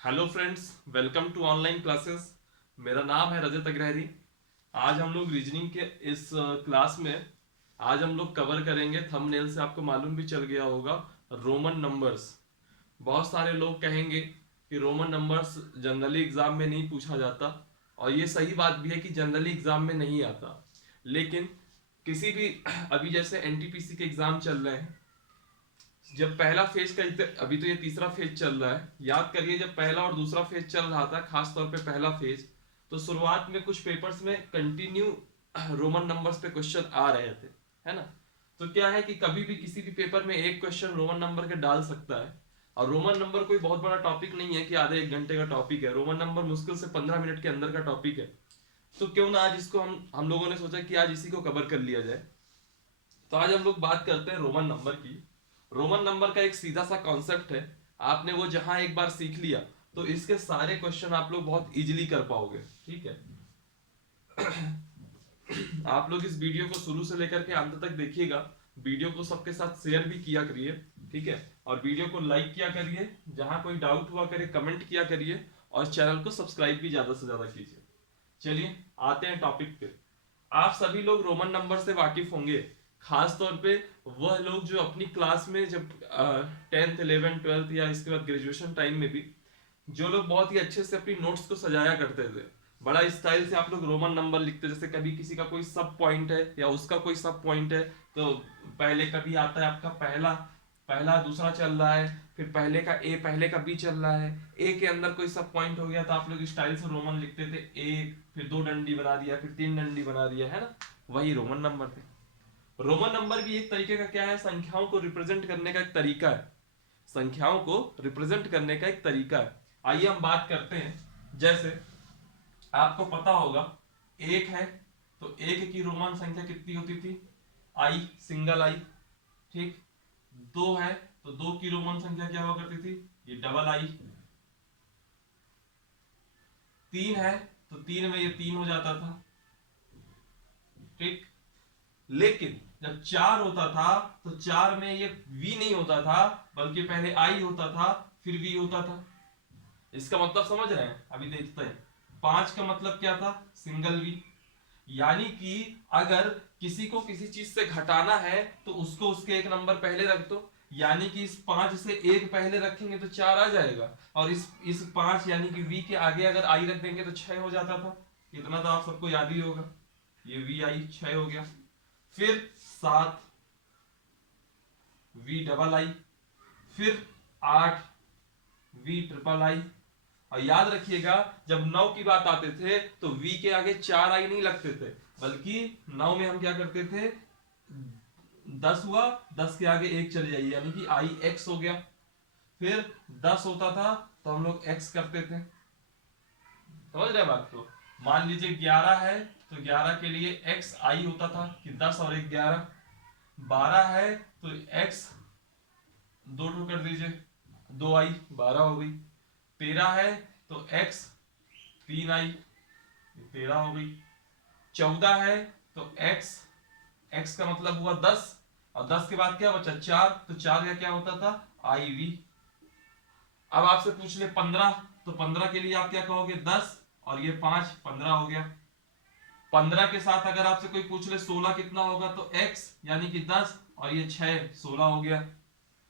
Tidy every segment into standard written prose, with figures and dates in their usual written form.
Hello friends, welcome to online classes. मेरा नाम है रजत अग्रहरी। आज हम लोग रीजनिंग के इस क्लास में आज हम लोग कवर करेंगे, थंबनेल से आपको मालूम भी चल गया होगा, रोमन नंबर्स। बहुत सारे लोग कहेंगे कि रोमन नंबर्स जनरली एग्जाम में नहीं पूछा जाता, और ये सही बात भी है कि जनरली एग्जाम में नहीं आता। लेकिन किसी भी अभी जैसे एनटीपीसी के एग्जाम चल रहे हैं, जब पहला फेज का अभी तो ये तीसरा फेज चल रहा है, याद करिए जब पहला और दूसरा फेज चल रहा था, खास तौर पे पहला फेज, तो शुरुआत में कुछ पेपर्स में कंटिन्यू रोमन नंबर्स पे क्वेश्चन आ रहे थे, है ना। तो क्या है कि कभी भी किसी भी पेपर में एक क्वेश्चन रोमन नंबर के डाल सकता है। और रोमन नंबर कोई बहुत बड़ा टॉपिक नहीं है कि आधे एक घंटे का टॉपिक है। रोमन नंबर मुश्किल से 15 मिनट के अंदर का टॉपिक है। तो क्यों ना आज इसको हम लोगों ने सोचा कि आज इसी को कवर कर लिया जाए। तो आज हम लोग बात करते हैं रोमन नंबर की। रोमन नंबर का एक सीधा सा कॉन्सेप्ट है, आपने वो जहां एक बार सीख लिया तो इसके सारे क्वेश्चन आप लोग बहुत इजीली कर पाओगे। ठीक है, आप लोग इस वीडियो को शुरू से लेकर के अंत तक देखिएगा। वीडियो को सबके साथ शेयर भी किया करिए, ठीक है। और वीडियो को लाइक किया करिए, जहां कोई डाउट हुआ करे कमेंट किया करिए, और चैनल को सब्सक्राइब भी ज्यादा से ज्यादा कीजिए। चलिए आते हैं टॉपिक पे। आप सभी लोग रोमन नंबर से वाकिफ होंगे, खास तौर पे वह लोग जो अपनी क्लास में जब 10th 11th 12th या इसके बाद ग्रेजुएशन टाइम में भी जो लोग बहुत ही अच्छे से अपनी नोट्स को सजाया करते थे, बड़ा स्टाइल से आप लोग रोमन नंबर लिखते, जैसे कभी किसी का कोई सब पॉइंट है या उसका कोई सब पॉइंट है, तो पहले कभी आता है आपका पहला, पहला दूसरा चल रहा है, फिर पहले का ए पहले का बी चल रहा है, ए के अंदर कोई सब पॉइंट हो गया तो आप लोग स्टाइल से रोमन लिखते थे, एक फिर दो डंडी बना दिया, फिर तीन डंडी बना दिया, है ना। वही रोमन नंबर थे। रोमन नंबर भी एक तरीके का क्या है, संख्याओं को रिप्रेजेंट करने का एक तरीका है। संख्याओं को रिप्रेजेंट करने का एक तरीका है। आइए हम बात करते हैं। जैसे आपको पता होगा, एक है तो एक की रोमन संख्या कितनी होती थी, आई, सिंगल आई। ठीक। दो है तो दो की रोमन संख्या क्या हुआ करती थी, ये डबल आई। तीन है तो तीन में ये तीन हो जाता था। ठीक। लेकिन जब चार होता था तो चार में ये वी नहीं होता था, बल्कि पहले आई होता था फिर वी होता था। इसका मतलब समझ रहे हैं, अभी देखते हैं। पांच का मतलब क्या था, सिंगल वी। यानी कि अगर किसी को किसी चीज से घटाना है तो उसको उसके एक नंबर पहले रख दो, यानी कि इस पांच से एक पहले रखेंगे तो चार आ जाएगा, और इस पांच यानी कि वी के आगे अगर आई रख देंगे तो छह हो जाता था। इतना तो आप सबको याद ही होगा, ये वी आई छह हो गया। फिर सात, वी डबल आई। फिर आठ, वी ट्रिपल आई। और याद रखिएगा, जब नौ की बात आते थे तो वी के आगे चार आई नहीं लगते थे, बल्कि नौ में हम क्या करते थे, दस हुआ, दस के आगे एक चले जाइए, यानी कि आई एक्स हो गया। फिर दस होता था तो हम लोग एक्स करते थे। समझ रहे बात को। मान लीजिए 11 है तो 11 के लिए एक्स आई होता था कि 10 और एक 11। 12 है तो एक्स दो टू कर दीजिए, दो आई 12 हो गई। 13 है तो एक्स तीन आई, 13 हो गई। 14 है तो एक्स, एक्स का मतलब हुआ 10, और 10 के बाद क्या बचा, चार, तो चार का क्या होता था, आई वी। अब आपसे पूछ ले 15, तो 15 के लिए आप क्या कहोगे, 10 और ये 5, 15 हो गया। 15 के साथ अगर आपसे कोई पूछ ले 16 कितना होगा, तो x यानी कि 10 और ये 6, 16 हो गया।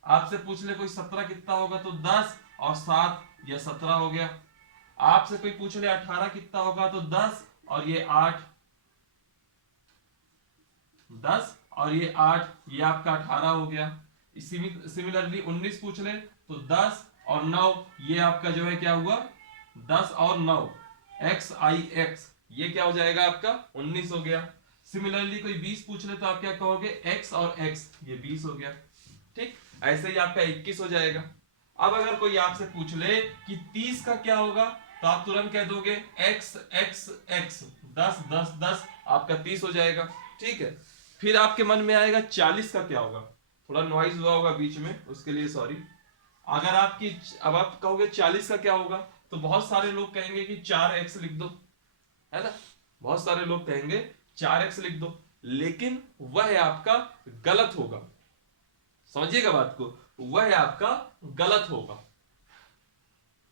आपसे पूछ ले कोई 17 कितना होगा, तो 10 और 7, ये 17 हो गया। आपसे कोई पूछ ले 18 कितना होगा, तो 10 और ये 8, 10 और ये 8, ये आपका 18 हो गया। सिमिलरली 19 पूछ ले तो 10 और 9, ये आपका जो है क्या हुआ, 10 और 9, एक्स आई एक्स, ये क्या हो जाएगा आपका 19 हो गया। सिमिलरली कोई 20 पूछ ले तो आप क्या कहोगे, एक्स और एक्स, ये 20 हो गया। ठीक। ऐसे ही आपका 21 हो जाएगा। अब अगर कोई आपसे पूछ ले कि 30 का क्या होगा, तो आप तुरंत कह दोगे एक्स एक्स एक्स, 10 10 10, आपका 30 हो जाएगा। ठीक है। फिर आपके मन में आएगा 40 का क्या होगा, थोड़ा नॉइज हुआ होगा बीच में, उसके लिए सॉरी। अगर आपकी, अब आप कहोगे 40 का क्या होगा, तो बहुत सारे लोग कहेंगे कि 4x लिख दो, है ना। बहुत सारे लोग कहेंगे 4x लिख दो, लेकिन वह आपका गलत होगा। समझिएगा बात को, वह आपका गलत होगा।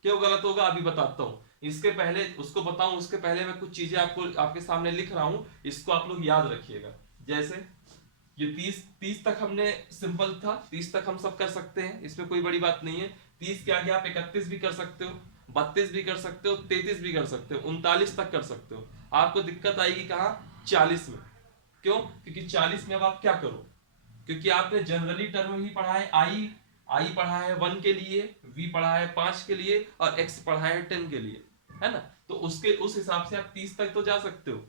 क्यों गलत होगा अभी बताता हूं। इसके पहले उसको बताऊं उसके पहले मैं कुछ चीजें आपको आपके सामने लिख रहा हूं, इसको आप लोग याद रखिएगा। जैसे ये 30 तक हमने सिंपल था, 30 तक हम सब कर सकते हैं, इसमें कोई बड़ी बात नहीं है। 30 के आगे आप 31 भी कर सकते हो, 32 भी कर सकते हो, 33 भी कर सकते हो, 39 तक कर सकते हो। आपको दिक्कत आएगी कहाँ? 40 में। क्यों? क्योंकि 40 में अब आप क्या करो, क्योंकि आपने जनरली टर्म ही पढ़ा है, आई पढ़ा है 1 के लिए, वी पढ़ा है 5 के लिए, और एक्स पढ़ा है 10 के लिए, है ना। तो उसके उस हिसाब से आप 30 तक तो जा सकते हो।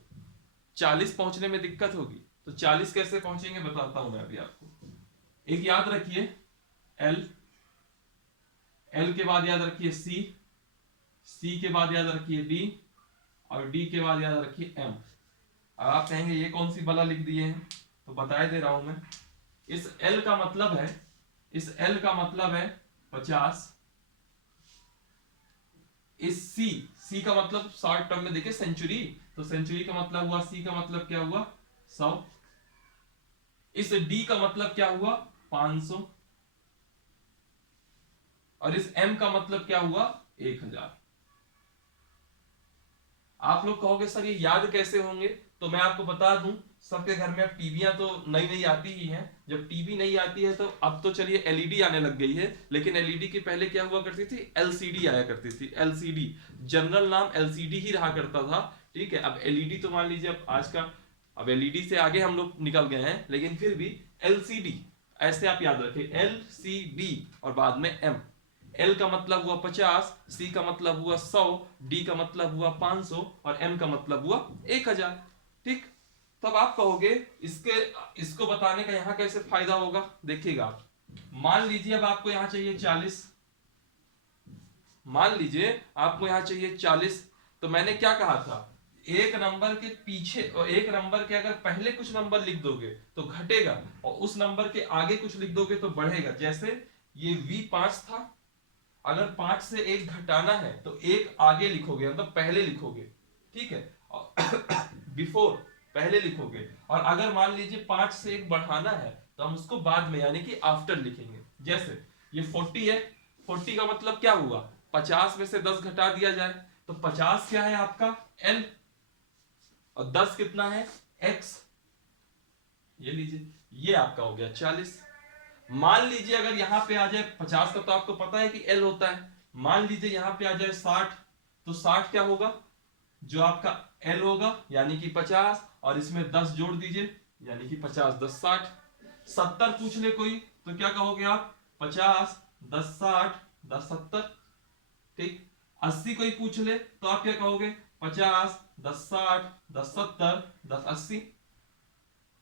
40 पहुंचने में दिक्कत होगी, तो 40 कैसे पहुंचेंगे बताता हूं मैं अभी आपको। एक याद रखिए एल, एल के बाद याद रखिए सी, सी के बाद याद रखिए डी, और डी के बाद याद रखिए एम। अब आप कहेंगे ये कौन सी बला लिख दिए हैं, तो बता दे रहा हूं मैं। इस एल का मतलब है, इस एल का मतलब है 50। इस सी का मतलब शॉर्ट टर्म में देखिए सेंचुरी, तो सेंचुरी का मतलब हुआ, सी का मतलब क्या हुआ 100। इस डी का मतलब क्या हुआ 500, और इस एम का मतलब क्या हुआ 1000। आप लोग कहोगे सर ये याद कैसे होंगे, तो मैं आपको बता दूं, सबके घर में अब टीवियां तो नई नई आती ही हैं। जब टीवी नई आती है तो अब तो चलिए एलईडी आने लग गई है, लेकिन एलईडी के पहले क्या हुआ करती थी, एलसीडी आया करती थी। एलसीडी जनरल नाम एलसीडी ही रहा करता था, ठीक है। अब एलईडी तो मान लीजिए अब आज का, अब एलईडी से आगे हम लोग निकल गए हैं, लेकिन फिर भी एलसीडी ऐसे आप याद रखें, एलसीडी और बाद में एम। एल का मतलब हुआ 50, सी का मतलब हुआ 100, डी का मतलब हुआ 500, और एम का मतलब हुआ 1000। ठीक। तब आप कहोगे इसको बताने का यहां कैसे फायदा होगा, देखिएगा आप। मान लीजिए अब आपको यहां चाहिए 40, मान लीजिए आपको यहां चाहिए 40, तो मैंने क्या कहा था, एक नंबर के पीछे और एक नंबर के अगर पहले कुछ नंबर लिख दोगे तो घटेगा, और उस नंबर के आगे कुछ लिख दोगे तो बढ़ेगा। जैसे ये V5 था, अगर 5 से 1 घटाना है तो 1 आगे लिखोगे, मतलब पहले लिखोगे, ठीक है, बिफोर पहले लिखोगे। और अगर मान लीजिए 5 से 1 बढ़ाना है तो हम उसको बाद में यानी कि आफ्टर लिखेंगे। जैसे ये 40 है, 40 का मतलब क्या हुआ, 50 में से 10 घटा दिया जाए, तो 50 क्या है आपका L, और 10 कितना है X, ये लीजिए, ये आपका हो गया 40। मान लीजिए अगर यहां पे आ जाए 50 का, तो आपको पता है कि L होता है। मान लीजिए यहां पे आ जाए 60, तो 60 क्या होगा, जो आपका L होगा यानी कि 50, और इसमें 10 जोड़ दीजिए यानी कि 50 10 60। 70 पूछ ले कोई तो क्या कहोगे आप, 50 10 60 10 70। ठीक। 80 कोई पूछ ले तो आप क्या कहोगे, 50 10 60 10 70 10 80।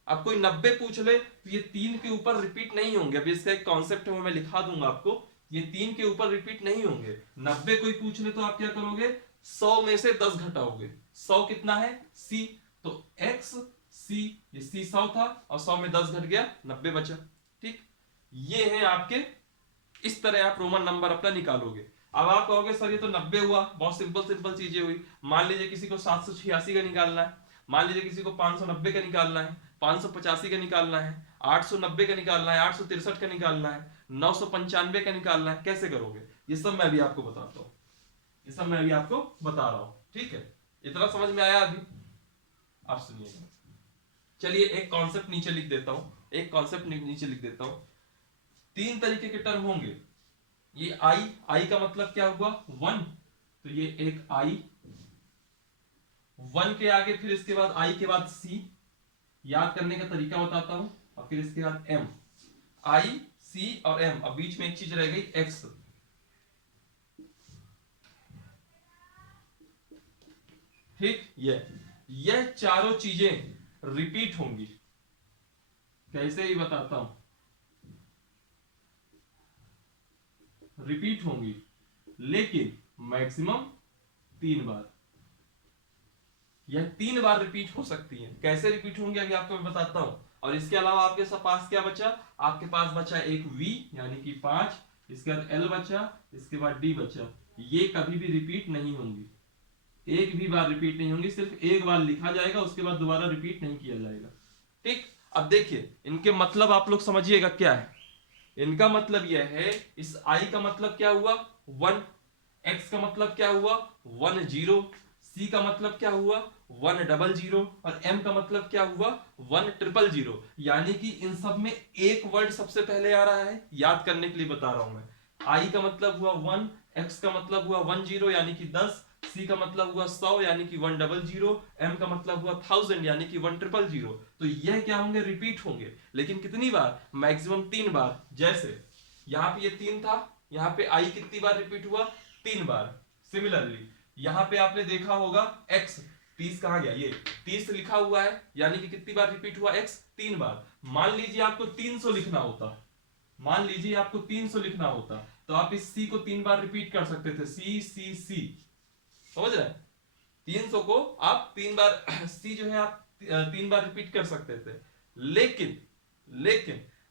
अब कोई 90 पूछ ले तो ये 3 के ऊपर रिपीट नहीं होंगे, अभी इसका एक कॉन्सेप्ट है वो मैं लिखा दूंगा आपको, ये 3 के ऊपर रिपीट नहीं होंगे। 90 कोई पूछ ले तो आप क्या करोगे, 100 में से 10 घटाओगे। 100 कितना है C, तो X C, ये C 100 था और 100 में 10 घट गया 90 बचा। ठीक। ये है आपके, इस तरह आप रोमन नंबर अपना निकालोगे। अब आप कहोगे सर ये तो 90 हुआ, बहुत सिंपल सिंपल चीजें हुई। मान लीजिए किसी को 786 का निकालना है, मान लीजिए किसी को 590 का निकालना है, 585 का निकालना है, 890 का निकालना है, 863 का निकालना है, 995 का निकालना है, कैसे करोगे, ये सब मैं भी आपको बताता हूँ, ये सब मैं भी आपको बता रहा हूँ। ठीक है, इतना समझ में आया अभी? आप सुनिएगा, चलिए एक कॉन्सेप्ट नीचे लिख देता हूं, एक कॉन्सेप्ट नीचे लिख देता हूं। 3 तरीके के टर्म होंगे। ये आई का मतलब क्या हुआ 1, तो ये एक आई, 1 के आगे फिर इसके बाद आई के बाद सी, याद करने का तरीका बताता हूं, और फिर इसके बाद एम, आई सी और एम, अब बीच में एक चीज रह गई एक्स। ठीक, ये चारों चीजें रिपीट होंगी, कैसे ही बताता हूं, रिपीट होंगी, लेकिन मैक्सिमम 3 बार, यह 3 बार रिपीट हो सकती है। कैसे रिपीट होंगे अभी आपको मैं बताता हूं। और इसके अलावा आपके पास क्या बचा, आपके पास बचा एक V यानी कि 5, इसके बाद L बचा, इसके बाद D बचा। ये कभी भी रिपीट नहीं होंगी, एक भी बार रिपीट नहीं होंगी, सिर्फ एक बार लिखा जाएगा, उसके बाद दोबारा रिपीट नहीं किया जाएगा। ठीक। अब देखिए इनके मतलब आप लोग समझिएगा क्या है। इनका मतलब यह है, इस I का मतलब क्या हुआ 1, x का मतलब क्या हुआ 10, c का मतलब क्या हुआ 100 और m का मतलब क्या हुआ 1000। यानी कि इन सब में एक वर्ड सबसे पहले आ रहा है, याद करने के लिए बता रहा हूं मैं। i का मतलब हुआ 1, x का मतलब हुआ 10 यानी कि 10, c का मतलब हुआ 100 यानी कि 100, m का मतलब हुआ 1000 यानी कि 1000। तो यह क्या होंगे, रिपीट होंगे, लेकिन कितनी बार, मैक्सिमम 3 बार। जैसे यहाँ पे ये 3 था, यहाँ पे आई कितनी बार रिपीट हुआ, 3 बार। सिमिलरली यहाँ पे आपने देखा होगा x 30 कहां गया, ये 30 लिखा हुआ है, यानी कि कितनी बार रिपीट हुआ x, 3 बार। मान लीजिए आपको 300 लिखना होता, मान लीजिए आपको 300 लिखना होता, तो आप इस c को 3 बार रिपीट कर सकते थे, c c c, समझ रहे हैं। 300 को आप 3 बार c जो है आप 3 बार रिपीट कर सकते थे। लेकिन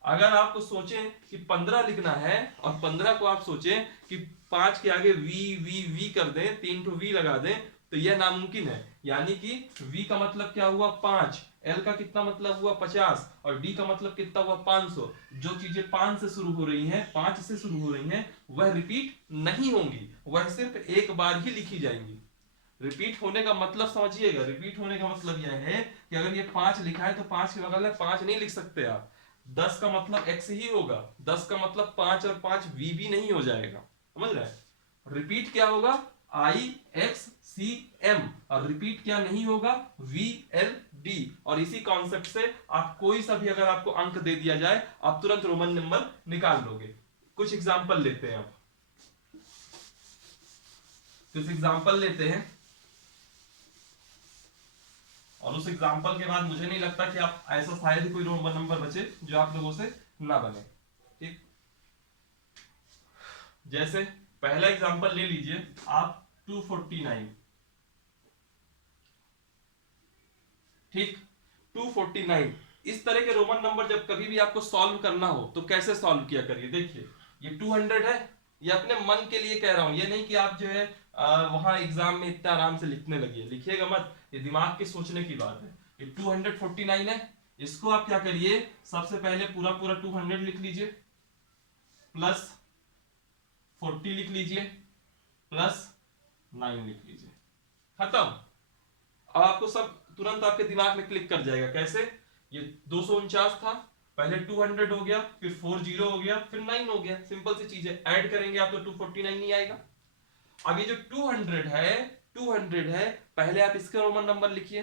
अगर आपको सोचें कि 15 लिखना है और 15 को आप सोचें कि 5 के आगे v कर दें, 3 तो v लगा दें, तो यह नामुमकिन है। यानी कि v का मतलब क्या हुआ 5, l का कितना मतलब हुआ 50 और d का मतलब कितना हुआ 500। जो चीजें 5 से शुरू हो रही हैं, 5 से शुरू हो रही हैं, वह रिपीट नहीं होंगी, वह सिर्फ एक बार ही लिखी जाएंगी। रिपीट होने का मतलब समझिएगा, रिपीट होने का मतलब यह है कि अगर ये 5 लिखा है तो 5 के बगल में 5 नहीं लिख सकते आप। 10 का मतलब x ही होगा, 10 का मतलब 5 और 5 v भी नहीं हो जाएगा, समझ रहे हैं। रिपीट क्या होगा i x c m, और रिपीट क्या नहीं होगा v l d। और इसी कॉन्सेप्ट से आप कोई सा भी अगर आपको अंक दे दिया जाए, आप तुरंत रोमन नंबर निकाल लोगे। कुछ एग्जाम्पल लेते हैं, आप कुछ एग्जाम्पल लेते हैं, और उस एग्जाम्पल के बाद मुझे नहीं लगता कि आप ऐसा शायद ही कोई रोमन नंबर बचे जो आप लोगों से ना बने। ठीक, जैसे पहला एग्जाम्पल ले लीजिए आप 249। ठीक, 249। इस तरह के रोमन नंबर जब कभी भी आपको सॉल्व करना हो तो कैसे सॉल्व किया करिए। देखिए ये 200 है, ये अपने मन के लिए कह रहा हूं, ये नहीं कि आप जो है वहां एग्जाम में इतना आराम से लिखने लगिए, लिखिएगा मत, ये दिमाग के सोचने की बात है। ये 249 है, इसको आप क्या करिए, सबसे पहले पूरा पूरा 200 लिख लीजिए, प्लस 40 लिख लीजिए, प्लस 9 लिख लीजिए, खत्म। अब आपको सब तुरंत आपके दिमाग में क्लिक कर जाएगा। कैसे, ये 249 था, पहले 200 हो गया, फिर 40 हो गया, फिर 9 हो गया, सिंपल सी चीज है। ऐड करेंगे आप तो 249 नहीं आएगा। अब ये जो 200 है, 200 है, पहले आप इसका रोमन नंबर लिखिए।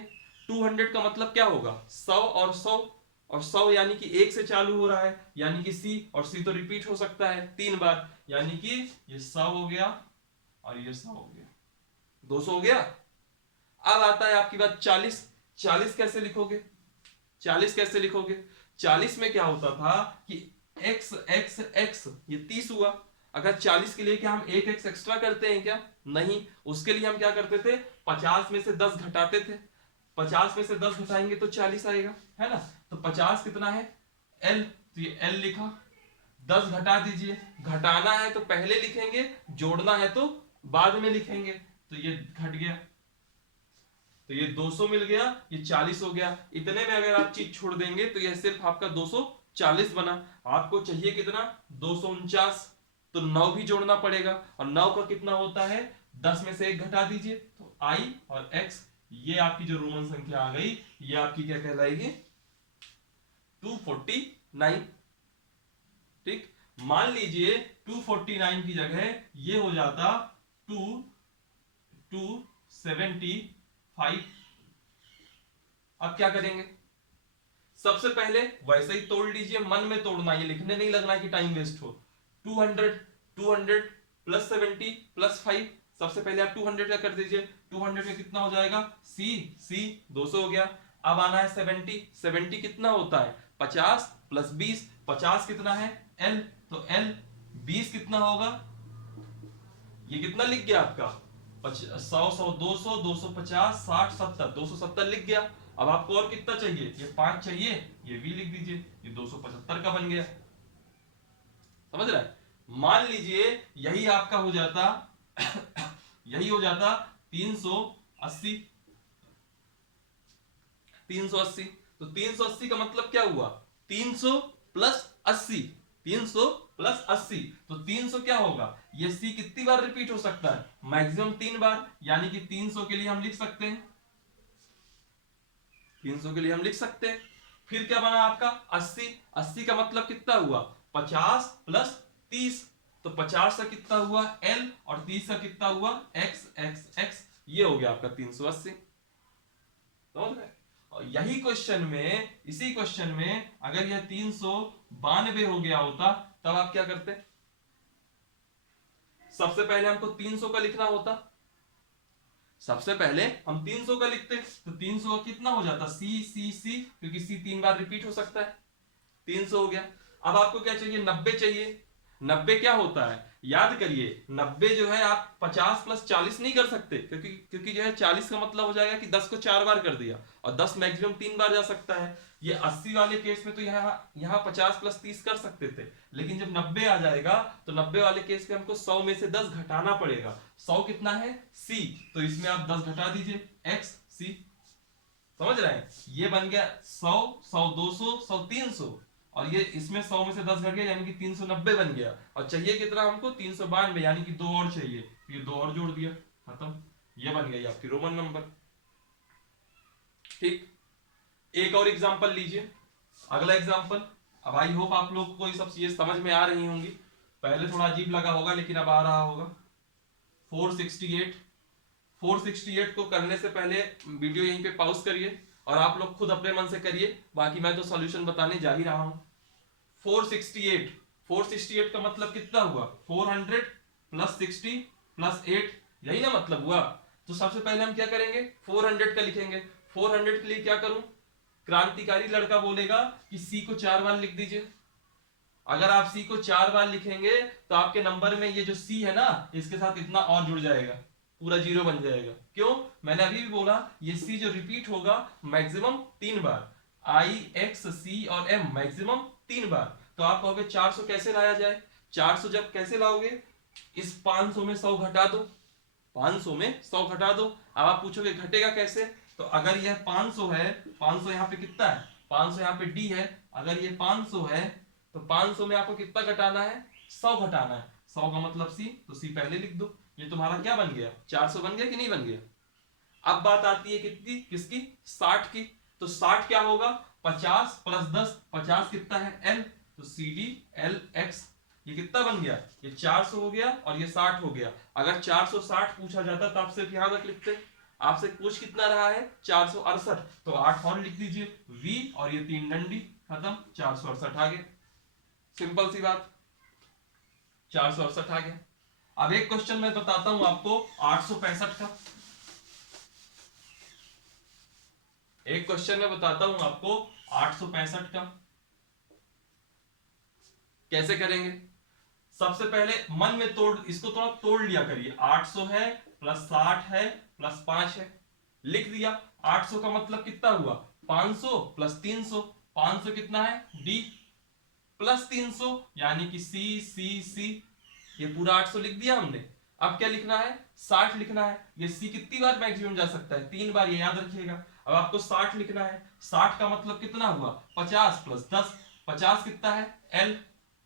200 का मतलब क्या होगा 100 और 100, और 100 यानी कि 1 से चालू हो रहा है, यानी कि c, और c तो रिपीट हो सकता है 3 बार, यानी कि ये 100 हो गया और ये 100 हो गया, 200 हो गया। अब आता है आपकी बात 40। 40 कैसे लिखोगे, 40 कैसे लिखोगे, 40 में क्या होता था कि x x x, ये 30 हुआ। अगर 40 के लिए क्या हम एक x एक्स्ट्रा करते हैं क्या, नहीं, उसके लिए हम क्या करते थे 50 में से 10 घटाते थे, 50 में से 10 घटाएंगे तो 40 आएगा, है ना। तो 50 कितना है l, तो ये l लिखा, 10 घटा दीजिए, घटाना है तो पहले लिखेंगे, जोड़ना है तो बाद में लिखेंगे, तो ये घट गया, तो ये 200 मिल गया, ये 40 हो गया। इतने में अगर आप चीज छोड़ देंगे तो यह सिर्फ आपका 240 बना। आपको चाहिए कितना 249, तो 9 भी जोड़ना पड़ेगा, और 9 का कितना होता है 10 में से 1 घटा दीजिए, तो i और x, ये आपकी जो रोमन संख्या आ गई, ये आपकी क्या कहलाएगी 249। ठीक, मान लीजिए 249 की जगह ये हो जाता 275। अब क्या करेंगे, सबसे पहले वैसे ही तोड़ लीजिए, मन में तोड़ना, ये लिखने नहीं लगना कि टाइम वेस्ट हो। 200 प्लस 70 प्लस 5, सबसे पहले आप 200 का कर दीजिए, 200 में कितना हो जाएगा c 200 हो गया। अब आना है 70, 70 कितना होता है 50 प्लस 20, 50 कितना है l, तो l 20 कितना होगा, ये कितना लिख गया आपका 100 100 200 250 60 70, 270 लिख गया। अब आपको और कितना चाहिए, ये 5 चाहिए, ये v लिख दीजिए, ये 275 का बन गया, समझ रहा है। मान लीजिए यही आपका हो जाता यही हो जाता 380, 380, तो 380 का मतलब क्या हुआ 300 प्लस 80, 300 प्लस 80, तो 300 क्या होगा, ये सी कितनी बार रिपीट हो सकता है, मैक्सिमम 3 बार, यानी कि 300 के लिए हम लिख सकते हैं, 300 के लिए हम लिख सकते हैं। फिर क्या बना आपका 80, 80 का मतलब कितना हुआ 50 प्लस 30, तो 50 का कितना हुआ एल और 30 का कितना हुआ एक्स एक्स एक्स, ये हो गया आपका 380। समझ रहे? और यही क्वेश्चन में, इसी क्वेश्चन में अगर यह 392 हो गया होता तब आप क्या करते, सबसे पहले हमको 300 का लिखना होता, सबसे पहले हम 300 का लिखते, तो 300 का कितना हो जाता सी सी सी, क्योंकि सी 3 बार रिपीट हो सकता है, 300 हो गया। अब आपको क्या चाहिए 90 चाहिए, 90 क्या होता है याद करिए, 90 जो है आप 50 प्लस 40 नहीं कर सकते, क्योंकि जो है 40 का मतलब हो जाएगा कि 10 को 4 बार कर दिया और 10 मैक्सिमम 3 बार जा सकता है। ये 80 वाले केस में तो यहाँ 50 प्लस 30 कर सकते थे, लेकिन जब 90 आ जाएगा तो 90 वाले केस में हमको 100 में से 10 घटाना पड़ेगा। 100 कितना है सी, तो इसमें आप 10 घटा दीजिए एक्स सी। समझ रहे हैं, ये बन गया 100, 100 200, 100 300, और ये इसमें 100 में से 10 घट गया यानी कि 390 बन गया, और चाहिए कितना हमको 392, यानी कि 2 और चाहिए, ये 2 और जोड़ दिया, खत्म, ये बन गई आपकी रोमन नंबर। ठीक, एक और एग्जांपल लीजिए, अगला एग्जांपल। अब आई होप आप लोग को ये सब चीजें समझ में आ रही होंगी, पहले थोड़ा अजीब लगा होगा लेकिन अब आ रहा होगा। 468, 468 को करने से पहले वीडियो यहीं पे पॉज करिए और आप लोग खुद अपने मन से करिए, बाकी मैं तो सॉल्यूशन बताने जा ही रहा हूं। 468, 468 का मतलब कितना हुआ 400 प्लस 60 प्लस 8, यही ना मतलब हुआ। तो सबसे पहले हम क्या करेंगे 400 का लिखेंगे। 400 के लिए क्या करूं, क्रांतिकारी लड़का बोलेगा कि सी को 4 बार लिख दीजिए। अगर आप सी को 4 बार लिखेंगे तो आपके नंबर में ये जो सी है ना इसके साथ इतना और जुड़ जाएगा, पूरा 0 बन जाएगा। क्यों, मैंने अभी भी बोला ये सी जो रिपीट होगा मैक्सिमम 3 बार, आई एक्स सी और एम मैक्सिमम 3 बार। तो आप कहोगे 400 कैसे लाया जाए, 400 जब कैसे लाओगे, इस 500 में 100 घटा दो, 500 में 100 घटा दो। अब आप पूछोगे घटेगा कैसे, तो अगर यह 500 है, 500 यहाँ पे कितना है 500 यहाँ पे डी है, अगर ये 500 है तो 500 में आपको कितना घटाना है 100 घटाना है, 100 का मतलब सी, तो सी पहले लिख दो। ये तुम्हारा क्या बन गया 400 बन गया कि नहीं बन गया। अब बात आती है कितनी, किसकी 60 की, तो 60 क्या होगा 50 प्लस 10, 50 कितना है एल, तो सी डी एल एक्स, ये कितना बन गया ये 400 हो गया और ये 60 हो गया। अगर 460 पूछा जाता तो आप सिर्फ यहां तक लिखते, आपसे पूछ कितना रहा है 468, तो 8 और लिख दीजिए v और ये 3 डंडी, खत्म, 468 आ गया, सिंपल सी बात, 468 आ गया। अब एक क्वेश्चन मैं बताता हूं आपको 865 का, एक क्वेश्चन मैं बताता हूं आपको 865 का कैसे करेंगे। सबसे पहले मन में तोड़, इसको थोड़ा तोड़ लिया करिए, 800 है प्लस 60 है प्लस 5 है, लिख दिया। 800 का मतलब कितना हुआ 500 प्लस 300, 500 कितना है डी प्लस 300 यानी कि सी सी सी, ये पूरा 800 लिख दिया हमने। अब क्या लिखना है 60 लिखना है, ये सी कितनी बार मैक्सिमम जा सकता है 3 बार, ये याद रखिएगा। अब आपको 60 लिखना है, 60 का मतलब कितना हुआ 50 प्लस 10, 50 कितना है एल,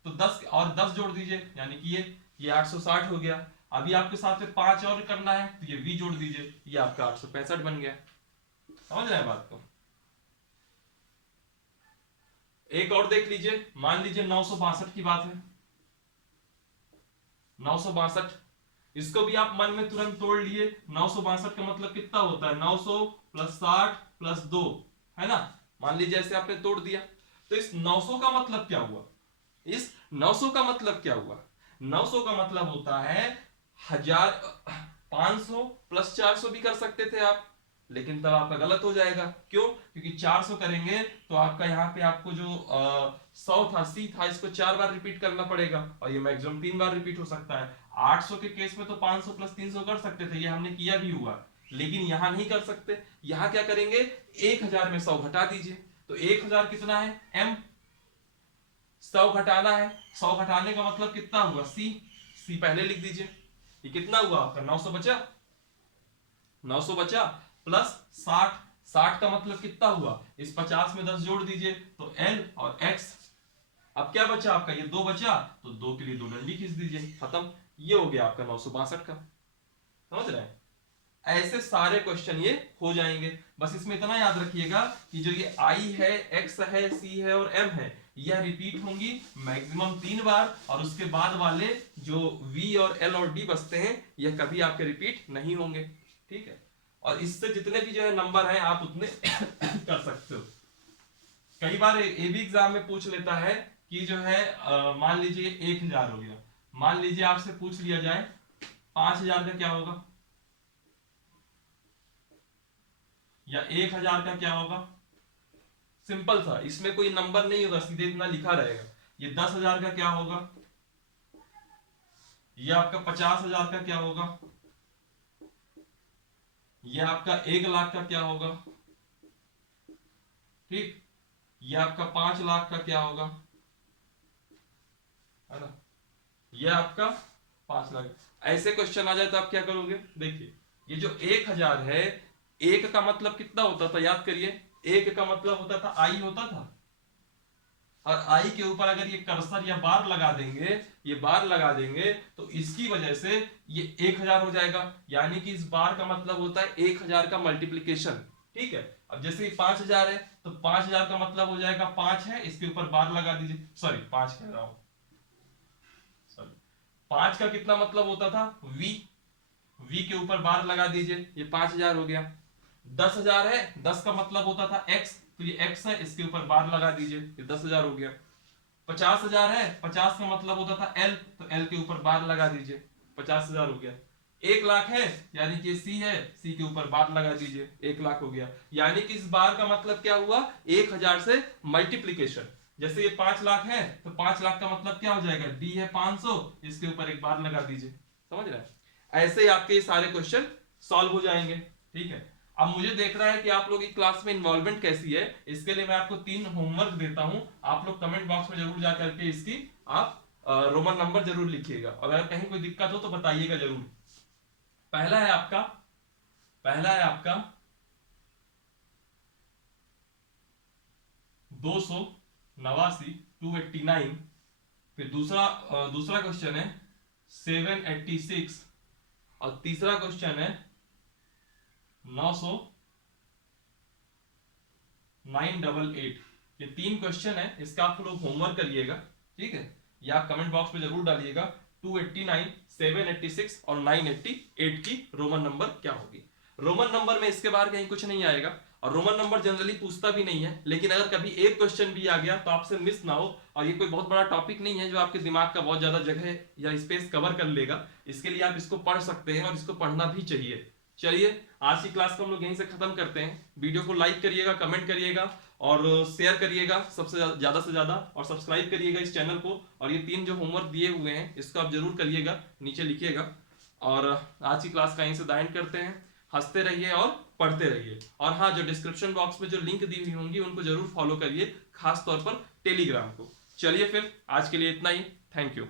तो 10 और 10 जोड़ दीजिए यानी कि ये 860 हो गया। अभी आपके साथ में 5 और करना है तो ये v जोड़ दीजिए, ये आपका 865 बन गया। समझ रहे हैं बात को। एक और देख लीजिए, मान लीजिए 962 की बात है, 962, इसको भी आप मन में तुरंत तोड़ लिए। 962 का मतलब कितना होता है 900 प्लस 60 प्लस 2, है ना, मान लीजिए ऐसे आपने तोड़ दिया। तो इस 900 का मतलब क्या हुआ, इस 900 का मतलब क्या हुआ, 900 का मतलब होता है 500 प्लस 400 भी कर सकते थे आप, लेकिन तब आपका गलत हो जाएगा। क्यों, क्योंकि 400 करेंगे तो आपका यहाँ पे आपको जो 100 था सी था, इसको 4 बार रिपीट करना पड़ेगा और ये मैक्सिमम 3 बार रिपीट हो सकता है। 800 के केस में तो 500 प्लस 300 कर सकते थे, ये हमने किया भी हुआ, लेकिन यहां नहीं कर सकते। यहां क्या करेंगे 1000 में 100 घटा दीजिए, तो 1000 कितना है m, 100 घटाना है, 100 घटाने का मतलब कितना हुआ सी, सी पहले लिख दीजिए, ये कितना हुआ आपका 900 बचा, 900 बचा प्लस 60, 60 का मतलब कितना हुआ, इस 50 में 10 जोड़ दीजिए तो L और X। अब क्या बचा आपका, ये 2 बचा, तो 2 के लिए 2 डंडी खींच दीजिए, खत्म। ये हो गया आपका 962 का। समझ रहे हैं? ऐसे सारे क्वेश्चन ये हो जाएंगे। बस इसमें इतना याद रखिएगा कि जो ये आई है, एक्स है, सी है और एम है, यह रिपीट होंगी मैक्सिमम 3 बार, और उसके बाद वाले जो वी और एल और डी बचते हैं यह कभी आपके रिपीट नहीं होंगे। ठीक है, और इससे जितने भी जो है नंबर हैं आप उतने कर सकते हो। कई बार ये भी एग्जाम में पूछ लेता है कि जो है मान लीजिए 1000 हो गया, मान लीजिए आपसे पूछ लिया जाए 5000 का क्या होगा, या 1000 का क्या होगा। सिंपल सा, इसमें कोई नंबर नहीं होगा, सीधे इतना लिखा रहेगा। ये 10,000 का क्या होगा, ये आपका 50,000 का क्या होगा, ये आपका 1,00,000 का क्या होगा, ठीक, ये आपका 5,00,000 का क्या होगा, है ना, ये आपका 5,00,000। ऐसे क्वेश्चन आ जाए तो आप क्या करोगे, देखिए ये जो 1000 है, एक का मतलब कितना होता था, याद करिए, एक का मतलब होता था आई होता था, और आई के ऊपर अगर ये कर्सर या बार लगा देंगे, ये बार लगा देंगे, तो इसकी वजह से ये 1000 हो जाएगा। यानी कि इस बार का मतलब होता है 1000 का मल्टीप्लीकेशन। ठीक है, अब जैसे ये 5000 है तो 5000 का मतलब हो जाएगा 5 है, इसके ऊपर बार लगा दीजिए, सॉरी 5 कह रहा हूं, सॉरी 5 का कितना मतलब होता था, वी, वी के ऊपर बार लगा दीजिए, ये 5000 हो गया। 10,000 है, 10 का मतलब होता था x, तो ये x है, इसके ऊपर बार लगा दीजिए, ये 10,000 हो गया। 50,000 है, 50 का मतलब होता था l, तो l के ऊपर बार लगा दीजिए, 50,000 हो गया। 1,00,000 है, यानी कि c है, c के ऊपर बार लगा दीजिए, 1,00,000 हो गया। यानी कि इस बार का मतलब क्या हुआ, 1000 से मल्टीप्लीकेशन। जैसे ये 5,00,000 है तो 5,00,000 का मतलब क्या हो जाएगा, d है 500, इसके ऊपर एक बार लगा दीजिए। समझ रहे हैं? ऐसे ही आपके ये सारे क्वेश्चन सॉल्व हो जाएंगे। ठीक है, अब मुझे देखना है कि आप लोग की क्लास में इन्वॉल्वमेंट कैसी है। इसके लिए मैं आपको 3 होमवर्क देता हूं, आप लोग कमेंट बॉक्स में जरूर जा करके इसकी आप रोमन नंबर जरूर लिखिएगा, और अगर कहीं कोई दिक्कत हो तो बताइएगा जरूर। पहला है आपका, पहला है आपका 289, 289। फिर दूसरा क्वेश्चन है 786, और तीसरा क्वेश्चन है 988। ये 3 क्वेश्चन है, इसका आप लोग होमवर्क करिएगा। ठीक है, ये आप कमेंट बॉक्स में जरूर डालिएगा 289, 786 और 988 की रोमन नंबर क्या होगी। रोमन नंबर में इसके बाहर कहीं कुछ नहीं आएगा, और रोमन नंबर जनरली पूछता भी नहीं है, लेकिन अगर कभी एक क्वेश्चन भी आ गया तो आपसे मिस ना हो। और ये कोई बहुत बड़ा टॉपिक नहीं है जो आपके दिमाग का बहुत ज्यादा जगह या स्पेस कवर कर लेगा, इसके लिए आप इसको पढ़ सकते हैं और इसको पढ़ना भी चाहिए। चलिए, आज की क्लास को हम लोग यहीं से खत्म करते हैं। वीडियो को लाइक करिएगा, कमेंट करिएगा और शेयर करिएगा सबसे ज्यादा से ज्यादा, और सब्सक्राइब करिएगा इस चैनल को। और ये 3 जो होमवर्क दिए हुए हैं इसको आप जरूर करिएगा, नीचे लिखिएगा। और आज की क्लास का यहीं से द एंड करते हैं। हंसते रहिए और पढ़ते रहिए। और हाँ, जो डिस्क्रिप्शन बॉक्स में जो लिंक दी हुई होंगी उनको जरूर फॉलो करिए, खास तौर पर टेलीग्राम को। चलिए फिर आज के लिए इतना ही, थैंक यू।